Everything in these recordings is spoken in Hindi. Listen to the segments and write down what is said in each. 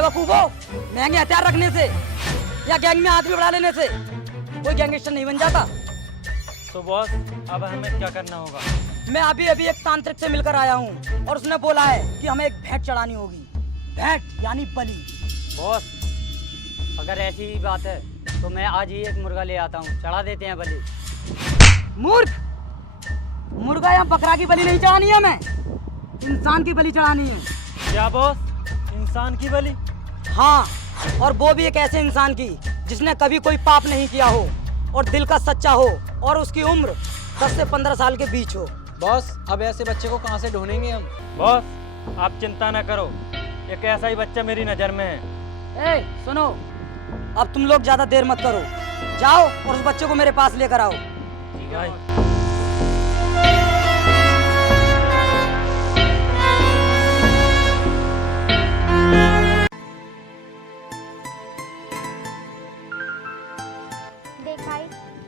बेवकूफो, महंगे हथियार रखने से या गैंग में आदमी बढ़ा लेने से कोई गैंगस्टर नहीं बन जाता। तो बॉस अब हमें क्या करना होगा? मैं अभी अभी एक तांत्रिक से मिलकर आया हूँ और उसने बोला है कि हमें एक भेंट चढ़ानी होगी। भेंट यानी बलि। बॉस अगर ऐसी ही बात है तो मैं आज ही एक मुर्गा ले आता हूँ, चढ़ा देते हैं बलि। मूर्ख, मुर्गा या बकरा की बलि नहीं चढ़ानी है, हमें इंसान की बलि चढ़ानी है। क्या बॉस, इंसान की बलि? हाँ, और वो भी एक ऐसे इंसान की जिसने कभी कोई पाप नहीं किया हो और दिल का सच्चा हो और उसकी उम्र 10 से 15 साल के बीच हो। बॉस अब ऐसे बच्चे को कहाँ से ढूंढेंगे हम? बॉस आप चिंता न करो, एक ऐसा ही बच्चा मेरी नज़र में है। ए, सुनो, अब तुम लोग ज्यादा देर मत करो, जाओ और उस बच्चे को मेरे पास लेकर आओ। भाई देख भाई,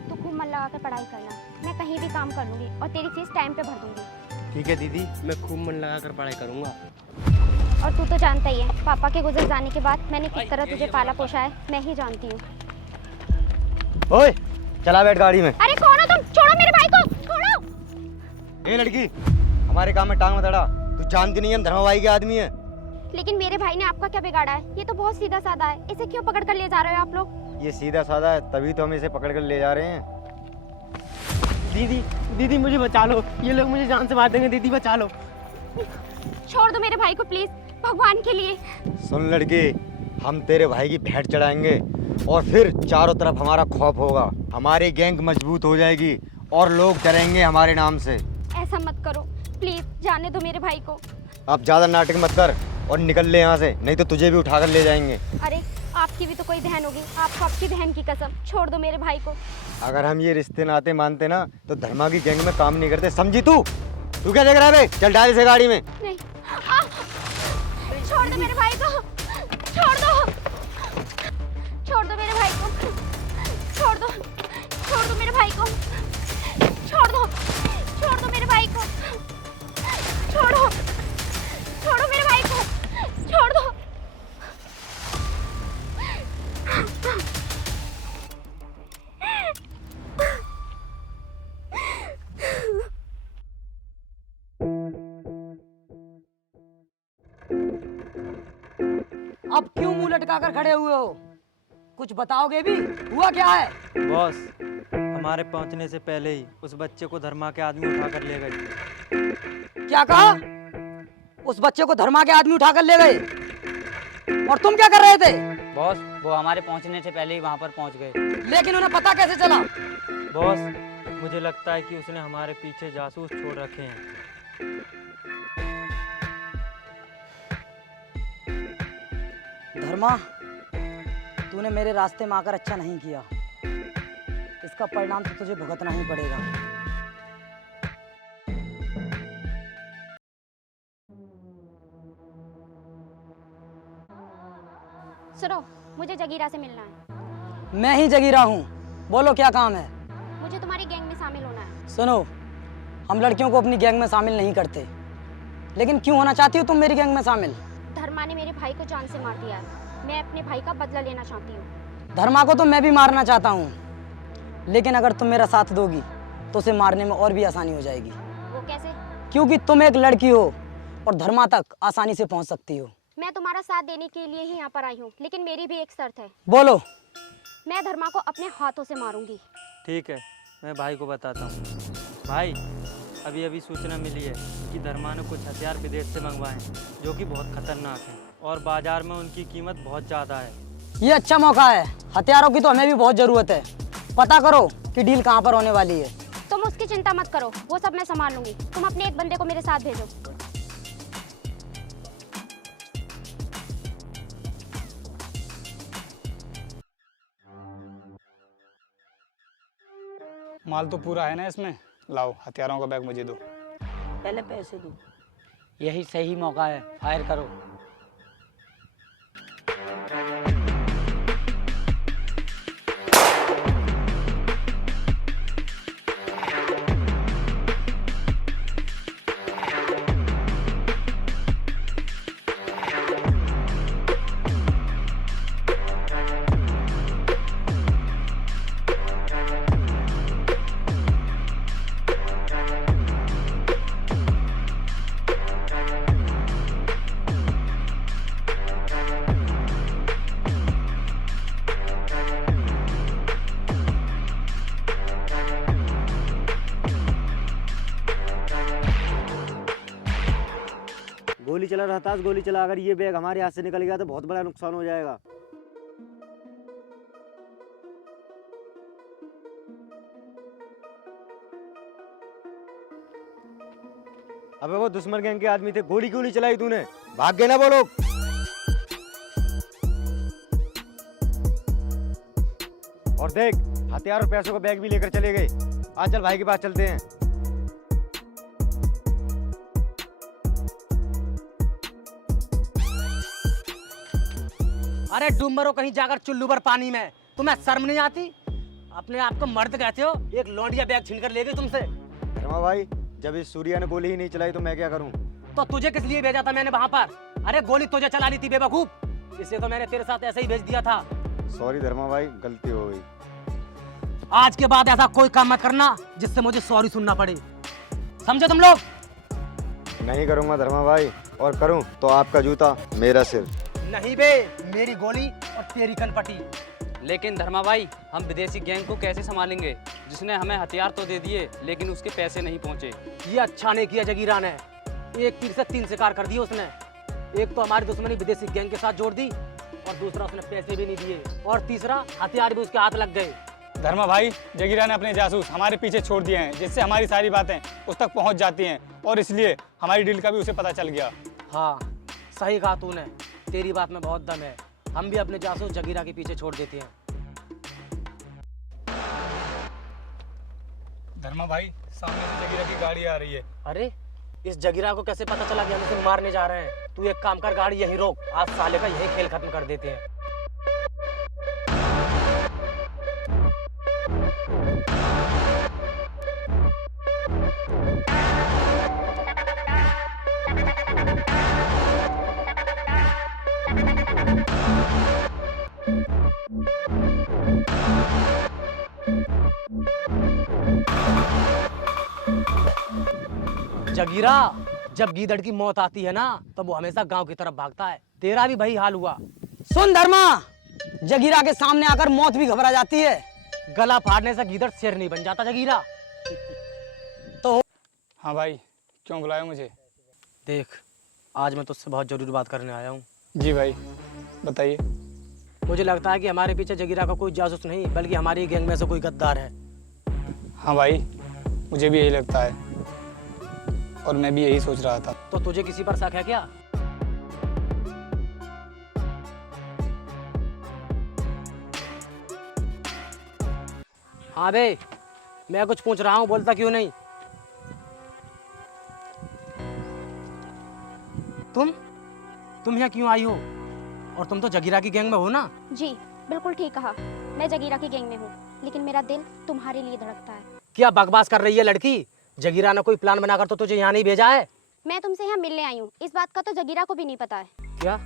तू खूब मन लगा कर पढ़ाई करना, मैं कहीं भी काम कर लूंगी और तेरी फीस टाइम पे भर दूंगी। ठीक है दीदी, मैं खूब मन लगा कर पढ़ाई करूँगा। और तू तो जानता ही है, पापा के गुजर जाने के बाद मैंने किस तरह तुझे पाला पोसा है, मैं ही जानती हूँ। ओए चला बैठ गाड़ी में। अरे कौन हो तुम? छोड़ो मेरे भाई को, छोड़ो। ए लड़की, हमारे काम में टांग मत अड़ा। तू जानती नहीं है हम धर्मा भाई के आदमी है। लेकिन मेरे भाई ने आपका क्या बिगाड़ा है? ये तो बहुत सीधा साधा है, इसे क्यों पकड़ कर ले जा रहे हो आप लोग? ये सीधा साधा है, तभी तो हम इसे पकड़ कर ले जा रहे हैं। दीदी दीदी मुझे बचा लो, ये लोग मुझे जान से मार देंगे, दीदी बचा लो। छोड़ दो मेरे भाई को प्लीज, भगवान के लिए। सुन लड़की, हम तेरे भाई की भेंट चढ़ाएंगे और फिर चारों तरफ हमारा खौफ होगा, हमारी गैंग मजबूत हो जाएगी और लोग डरेंगे हमारे नाम से। ऐसा मत करो प्लीज, जाने दो मेरे भाई को। अब ज्यादा नाटक मत कर और निकल ले यहाँ से, नहीं तो तुझे भी उठाकर ले जाएंगे। अरे आपकी भी तो कोई बहन होगी, आपको आपकी बहन की कसम, छोड़ दो मेरे भाई को। अगर हम ये रिश्ते नाते मानते ना तो धर्मा की गैंग में काम नहीं करते, समझी तू? तू क्या देख रहा है बे? चल डाल इसे गाड़ी में। नहीं, छोड़ दो मेरे भाई को, छोड़ दो, छोड़ दो मेरे भाई को, छोड़ दो, छोड़ दो मेरे भाई को, छोड़ दो, छोड़ दो मेरे भाई को, छोड़ो, छोड़ो मेरे भाई को, छोड़ दो। अब क्यों मुंह लटकाकर खड़े हुए हो? कुछ बताओगे भी? हुआ क्या है? बॉस हमारे पहुंचने से पहले ही उस बच्चे को धर्मा के आदमी उठाकर ले गए। क्या कहा? उस बच्चे को धर्मा के आदमी उठाकर ले गए और तुम क्या कर रहे थे? बॉस वो हमारे पहुँचने से पहले ही वहाँ पर पहुँच गए। लेकिन उन्हें पता कैसे चला? बॉस मुझे लगता है कि उसने हमारे पीछे जासूस छोड़ रखे हैं। धर्मा, तूने मेरे रास्ते में आकर अच्छा नहीं किया, इसका परिणाम तो तुझे भुगतना ही पड़ेगा। सुनो, मुझे जगीरा से मिलना है। मैं ही जगीरा हूँ, बोलो क्या काम है? मुझे तुम्हारी गैंग में शामिल होना है। सुनो, हम लड़कियों को अपनी गैंग में शामिल नहीं करते, लेकिन क्यों होना चाहती हो तुम मेरी गैंग में शामिल? धर्मा ने मेरे भाई को जान से मार दिया है, मैं अपने भाई का बदला लेना चाहती हूँ। धर्मा को तो मैं भी मारना चाहता हूँ, लेकिन अगर तुम मेरा साथ दोगी तो उसे मारने में और भी आसानी हो जाएगी। वो कैसे? क्योंकि तुम एक लड़की हो और धर्मा तक आसानी से पहुँच सकती हो। मैं तुम्हारा साथ देने के लिए ही यहाँ पर आई हूँ, लेकिन मेरी भी एक शर्त है। बोलो। मैं धर्मा को अपने हाथों से मारूंगी। ठीक है, मैं भाई को बताता हूँ। भाई अभी अभी सूचना मिली है कि धर्मा ने कुछ हथियार विदेश से मंगवाए हैं जो कि बहुत खतरनाक हैं और बाजार में उनकी कीमत बहुत ज़्यादा है। ये अच्छा मौका है, हथियारों की तो हमें भी बहुत ज़रूरत है। पता करो कि डील कहाँ पर होने वाली है। तुम उसकी चिंता मत करो, वो सब मैं संभाल लूंगी। तुम अपने एक बंदे को मेरे साथ भेजो। माल तो पूरा है ना इसमें? लाओ हथियारों का बैग मुझे दो। पहले पैसे दो। यही सही मौका है, फायर करो। चला रहतास गोली चला। अगर ये बैग हमारे हाथ से निकल गया तो बहुत बड़ा नुकसान हो जाएगा। अबे वो दुश्मन गैंग के आदमी थे, गोली क्यों नहीं चलाई तूने? भाग गए ना वो लोग। और देख, हथियार और पैसों का बैग भी लेकर चले गए। आज चल भाई के पास चलते हैं। अरे डूमरो कहीं जाकर चुल्लू पर पानी में, तुम्हें शर्म नहीं आती? अपने आप को मर्द कहते हो, एक लौंडिया बैग छीन कर ले गई तुमसे। धर्मा भाई, जब इस सूर्या ने गोली ही नहीं चलाई तो मैं क्या करूं? तो तुझे किस लिए भेजा था मैंने वहां पर? अरे गोली तुझे चलानी थी बेवकूफ, इसे तो मैंने तेरे साथ ऐसे ही भेज दिया था। सॉरी धर्मा भाई, गलती हो गई। आज के बाद ऐसा कोई काम मत करना जिससे मुझे सॉरी सुनना पड़े, समझे तुम लोग? नहीं करूंगा धर्मा भाई, और करूं तो आपका जूता मेरा सिर। नहीं बे, मेरी गोली और तेरी कनपटी। लेकिन धर्मा भाई, हम विदेशी गैंग को कैसे संभालेंगे जिसने हमें हथियार तो दे दिए लेकिन उसके पैसे नहीं पहुंचे? ये अच्छा नहीं किया जगीरा ने, एक तीर से 3 शिकार कर दिए उसने। एक तो हमारी दुश्मनी विदेशी गैंग के साथ जोड़ दी, और दूसरा उसने पैसे भी नहीं दिए, और तीसरा हथियार भी उसके हाथ लग गए। धर्मा भाई, जगीरा ने अपने जासूस हमारे पीछे छोड़ दिए हैं, जिससे हमारी सारी बातें उस तक पहुंच जाती हैं, और इसलिए हमारी डील का भी उसे पता चल गया। हाँ, सही कहा तूने, तेरी बात में बहुत दम है। हम भी अपने जासूस जगीरा के पीछे छोड़ देते हैं। धर्मा भाई, सामने से जगीरा की गाड़ी आ रही है। अरे, इस जगीरा को कैसे पता चला कि हम उसे मारने जा रहे हैं? तू एक काम कर, गाड़ी यहीं रोक, आज साले का यही खेल खत्म कर देते हैं। जगीरा, जब गीदड़ की मौत आती है ना, तब वो हमेशा गांव की तरफ भागता है। तेरा भी वही हाल हुआ। सुन धर्मा, जगीरा के सामने आकर मौत भी घबरा जाती है। गला फाड़ने से गीदड़ शेर नहीं बन जाता जगीरा। तो हाँ भाई, क्यों बुलाया मुझे? देख, आज मैं तुझसे बहुत जरूरी बात करने आया हूँ। जी भाई, बताइए। मुझे लगता है कि हमारे पीछे जगीरा का कोई जासूस नहीं, बल्कि हमारी गैंग में से कोई गद्दार है। हाँ भाई, मुझे भी यही लगता है, और मैं भी यही सोच रहा था। तो तुझे किसी पर शक है क्या? हाँ बे, मैं कुछ पूछ रहा हूँ, बोलता क्यों नहीं? तुम यहाँ क्यों आई हो? और तुम तो जगीरा की गैंग में हो ना? जी बिल्कुल ठीक कहा, मैं जगीरा की गैंग में हूँ, लेकिन मेरा दिल तुम्हारे लिए धड़कता है। क्या बकवास कर रही है लड़की? जगीरा ने कोई प्लान बनाकर तो तुझे यहाँ नहीं भेजा है। मैं तुमसे यहाँ मिलने आई हूँ, इस बात का तो जगीरा को भी नहीं पता है। क्या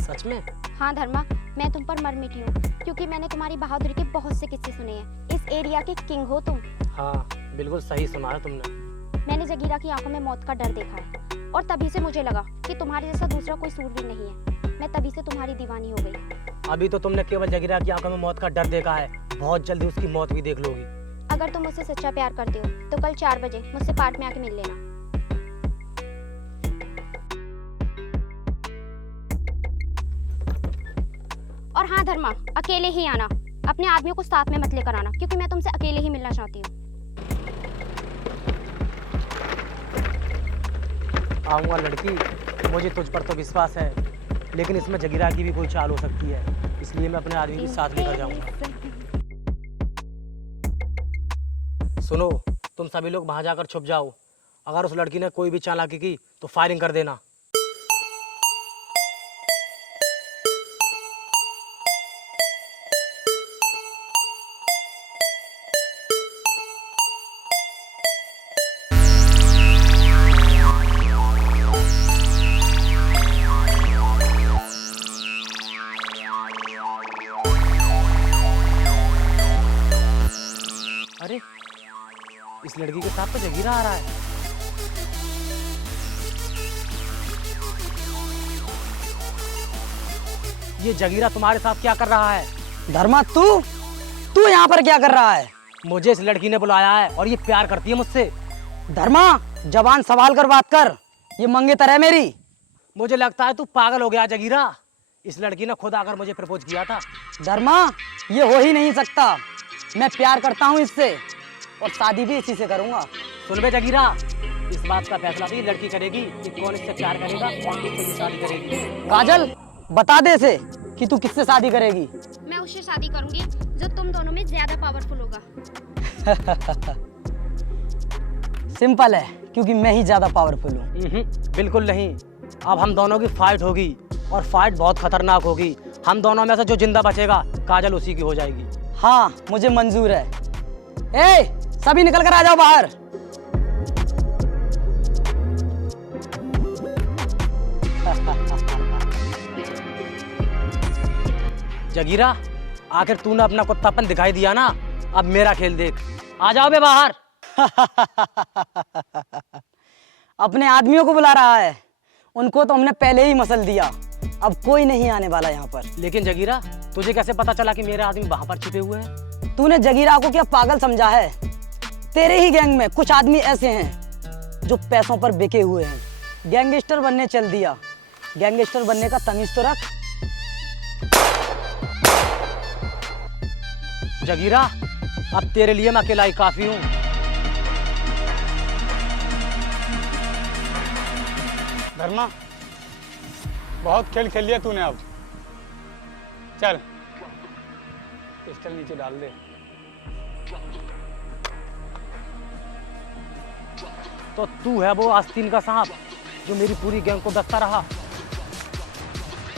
सच में? हाँ धर्मा, मैं तुम पर मर मिटी हूँ, क्योंकि मैंने तुम्हारी बहादुरी के बहुत से किस्से सुने हैं। इस एरिया के किंग हो तुम। हाँ, बिल्कुल सही सुना है तुमने। मैंने जगीरा की आंखों में मौत का डर देखा है, और तभी से मुझे लगा कि तुम्हारे जैसा दूसरा कोई सूरवीर नहीं है। मैं तभी से तुम्हारी दीवानी हो गई। अभी तो तुमने केवल जगीरा की आंखों में मौत का डर देखा है, बहुत जल्दी उसकी मौत भी देख लोगी। अगर तुम मुझसे सच्चा प्यार करते हो तो कल 4 बजे मुझसे पार्क में आके मिल लेना। और हाँ धर्मा, अकेले ही आना, अपने आदमियों को साथ में मत लेकर आना, क्योंकि मैं तुमसे अकेले ही मिलना चाहती हूँ। आऊंगा लड़की, मुझे तुझ पर तो विश्वास है, लेकिन इसमें जगीरा की भी कोई चाल हो सकती है, इसलिए मैं अपने आदमी भी साथ लेकर जाऊंगा। सुनो, तुम सभी लोग वहां जाकर छुप जाओ। अगर उस लड़की ने कोई भी चालाकी की तो फायरिंग कर देना। अरे, इस लड़की के साथ तो जगीरा आ रहा है। ये जगीरा तुम्हारे साथ क्या कर रहा है? धर्मा, तू यहाँ पर क्या कर रहा है? मुझे इस लड़की ने बुलाया है और ये प्यार करती है मुझसे। धर्मा, जबान संभाल कर बात कर, ये मंगेतर है मेरी। मुझे लगता है तू पागल हो गया जगीरा। इस लड़की ने खुद आकर मुझे प्रपोज किया था। धर्मा, ये हो ही नहीं सकता। मैं प्यार करता हूँ इससे और शादी भी इसी से करूँगा। सुन बे जगीरा, इस बात का फैसला भी लड़की करेगी कि कौन इससे प्यार करेगा और किससे शादी करेगी। काजल, बता दे इसे कि तू किससे शादी करेगी। मैं उससे शादी करूंगी जो तुम दोनों में ज्यादा पावरफुल होगा। सिंपल है, क्योंकि मैं ही ज्यादा पावरफुल हूँ। बिल्कुल नहीं, अब हम दोनों की फाइट होगी और फाइट बहुत खतरनाक होगी। हम दोनों में से जो जिंदा बचेगा काजल उसी की हो जाएगी। हाँ, मुझे मंजूर है। ए, सभी निकल कर आ जाओ बाहर। जगीरा, आखिर तूने अपना कुत्तापन दिखाई दिया ना, अब मेरा खेल देख। आ जाओ बे बाहर। अपने आदमियों को बुला रहा है, उनको तो हमने पहले ही मसल दिया, अब कोई नहीं आने वाला यहाँ पर। लेकिन जगीरा, तुझे कैसे पता चला कि मेरे आदमी वहां पर छिपे हुए हैं? तूने जगीरा को क्या पागल समझा है? तेरे ही गैंग में कुछ आदमी ऐसे हैं जो पैसों पर बिके हुए हैं। गैंगस्टर बनने चल दिया, गैंगस्टर बनने का तमीज तो रख। जगीरा, अब तेरे लिए मैं अकेला ही काफी हूँ। धर्मा, बहुत खेल खेल लिया तूने, अब चल पिस्टल नीचे डाल दे। तो तू है वो आस्तीन का सांप जो मेरी पूरी गैंग को दसता रहा।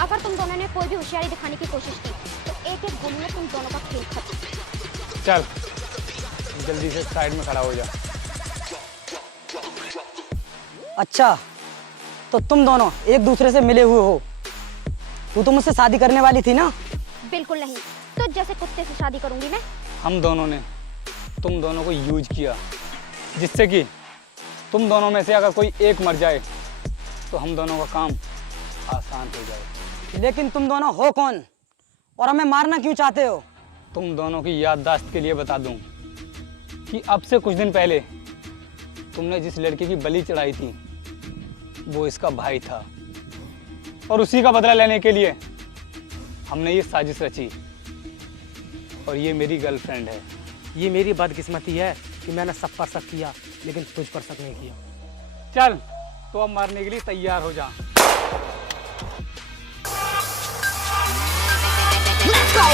अगर तुम दोनों ने कोई भी होशियारी दिखाने की कोशिश की तो एक एक गोली में तुम दोनों का खेल खत्म। चल जल्दी से साइड में खड़ा हो जा। अच्छा, तो तुम दोनों एक दूसरे से मिले हुए हो। तू तो मुझसे शादी करने वाली थी ना? बिल्कुल नहीं, तो जैसे कुत्ते से शादी करूंगी मैं। हम दोनों ने तुम दोनों को यूज किया, जिससे कि तुम दोनों में से अगर कोई एक मर जाए तो हम दोनों का काम आसान हो जाए। लेकिन तुम दोनों हो कौन और हमें मारना क्यों चाहते हो? तुम दोनों की याददाश्त के लिए बता दूं कि अब से कुछ दिन पहले तुमने जिस लड़की की बलि चढ़ाई थी वो इसका भाई था, और उसी का बदला लेने के लिए हमने ये साजिश रची, और ये मेरी गर्लफ्रेंड है। ये मेरी बदकिस्मती है कि मैंने सब पर शक किया लेकिन तुझ पर शक नहीं किया। चल तो अब मारने के लिए तैयार हो जा। Let's go,